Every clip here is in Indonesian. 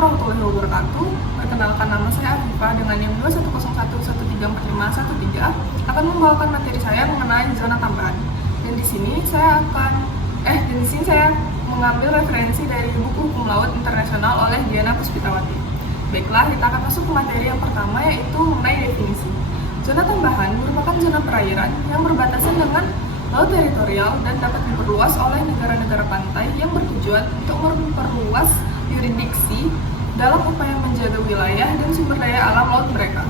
warahmatullahi wabarakatuh. Perkenalkan, nama saya Afifah dengan yang 21011345113 akan membawakan materi saya mengenai zona tambahan. Dan di sini saya mengambil referensi dari buku Hukum Laut Internasional oleh Diana Puspitawati. Baiklah, kita akan masuk ke materi yang pertama, yaitu mengenai definisi. Zona tambahan merupakan zona perairan yang berbatasan dengan laut teritorial dan dapat diperluas oleh negara-negara pantai yang bertujuan untuk memperluas yurisdiksi dalam upaya menjaga wilayah dan sumber daya alam laut mereka.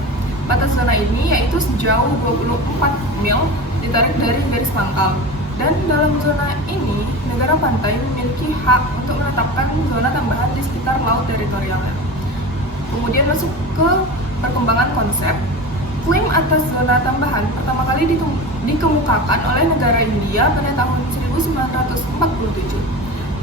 Batas zona ini yaitu sejauh 24 mil ditarik dari garis pangkal. Dan dalam zona ini, negara pantai memiliki hak untuk menetapkan zona tambahan di sekitar laut teritorialnya. Kemudian masuk ke perkembangan konsep. Klaim atas zona tambahan pertama kali dikemukakan oleh negara India pada tahun 1947.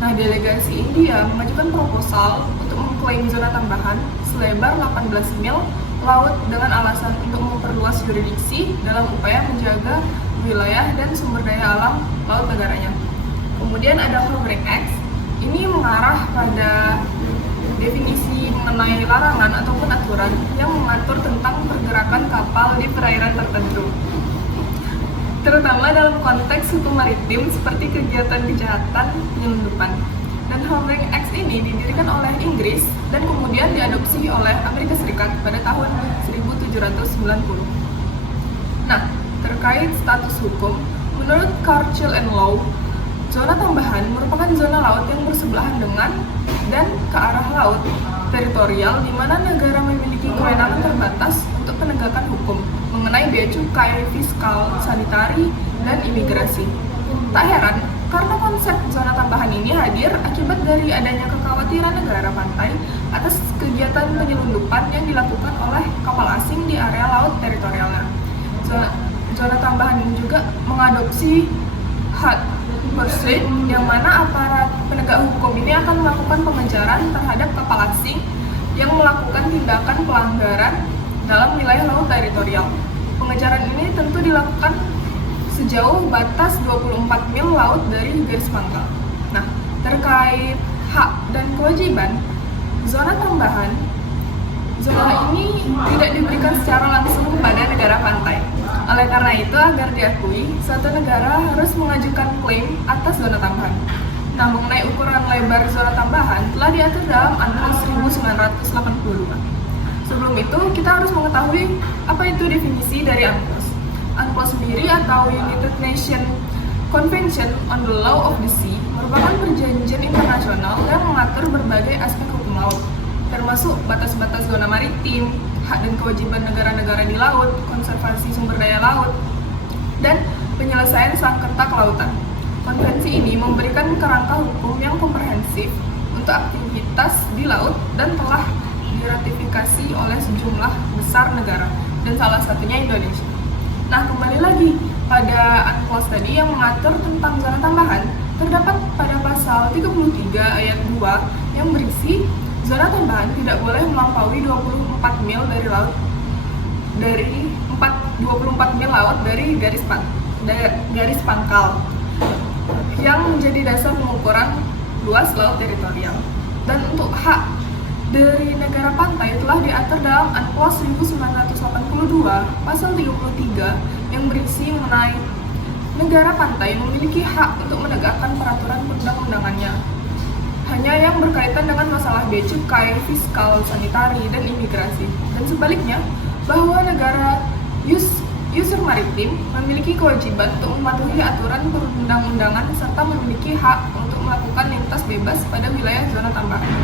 Nah, delegasi India mengajukan proposal untuk mengklaim zona tambahan selebar 18 mil laut dengan alasan untuk memperluas yurisdiksi dalam upaya menjaga wilayah dan sumber daya alam laut negaranya. Kemudian ada Hovering Acts. Ini mengarah pada definisi mengenai larangan ataupun aturan yang mengatur tentang pergerakan kapal di perairan tertentu, terutama dalam konteks hukum maritim seperti kegiatan kejahatan penyelundupan. Dan Hovering Acts ini didirikan oleh Inggris dan kemudian diadopsi oleh Amerika Serikat pada tahun 1790. Nah, terkait status hukum, menurut Churchill and Law, zona tambahan merupakan zona laut yang bersebelahan dengan dan ke arah laut teritorial di mana negara memiliki kewenangan terbatas untuk penegakan hukum mengenai bea cukai, fiskal, sanitari, dan imigrasi. Tak heran, karena konsep zona tambahan ini hadir akibat dari adanya kekhawatiran negara pantai atas kegiatan penyelundupan yang dilakukan oleh kapal asing di area laut teritorialnya. Zona tambahan ini juga mengadopsi hak pursuit, yang mana aparat penegak hukum ini akan melakukan pengejaran terhadap kapal asing yang melakukan tindakan pelanggaran dalam wilayah laut teritorial. Pengejaran ini tentu dilakukan sejauh batas 24 mil laut dari garis pangkal. Nah, terkait hak dan kewajiban, zona tambahan, zona ini tidak diberikan secara langsung kepada negara pantai. Oleh karena itu, agar diakui, suatu negara harus mengajukan klaim atas zona tambahan. Nah, mengenai ukuran lebar zona tambahan telah diatur dalam UNCLOS 1982. Sebelum itu, kita harus mengetahui apa itu definisi dari UNCLOS. UNCLOS sendiri atau United Nations Convention on the Law of the Sea merupakan perjanjian internasional yang mengatur berbagai aspek hukum laut, termasuk batas-batas zona maritim, hak dan kewajiban negara-negara di laut, konservasi sumber daya laut, dan penyelesaian sengketa kelautan. Konvensi ini memberikan kerangka hukum yang komprehensif untuk aktivitas di laut dan telah diratifikasi oleh sejumlah besar negara, dan salah satunya Indonesia. Nah, kembali lagi pada UNCLOS tadi yang mengatur tentang zona tambahan, terdapat pada pasal 33 ayat 2 yang berisi zona tambahan tidak boleh melampaui 24 mil dari laut 24 mil laut dari garis pangkal yang menjadi dasar pengukuran luas laut teritorial. Dan untuk hak dari negara pantai telah diatur dalam UNCLOS 1982 pasal 33 yang berisi mengenai negara pantai memiliki hak untuk menegakkan peraturan perundang-undangannya hanya yang berkaitan dengan masalah bea cukai, fiskal, sanitari, dan imigrasi. Dan sebaliknya, bahwa negara user maritim memiliki kewajiban untuk mematuhi aturan perundang-undangan serta memiliki hak untuk melakukan lintas bebas pada wilayah zona tambahan.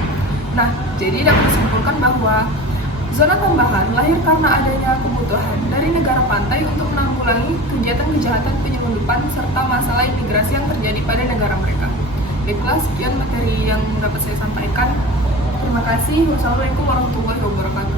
Nah, jadi dapat disimpulkan bahwa zona tambahan lahir karena adanya kebutuhan dari negara pantai untuk menanggulangi kegiatan kejahatan penyelundupan serta masalah imigrasi yang terjadi pada negara mereka. Baiklah, sekian materi yang dapat saya sampaikan. Terima kasih. Wassalamualaikum warahmatullahi wabarakatuh.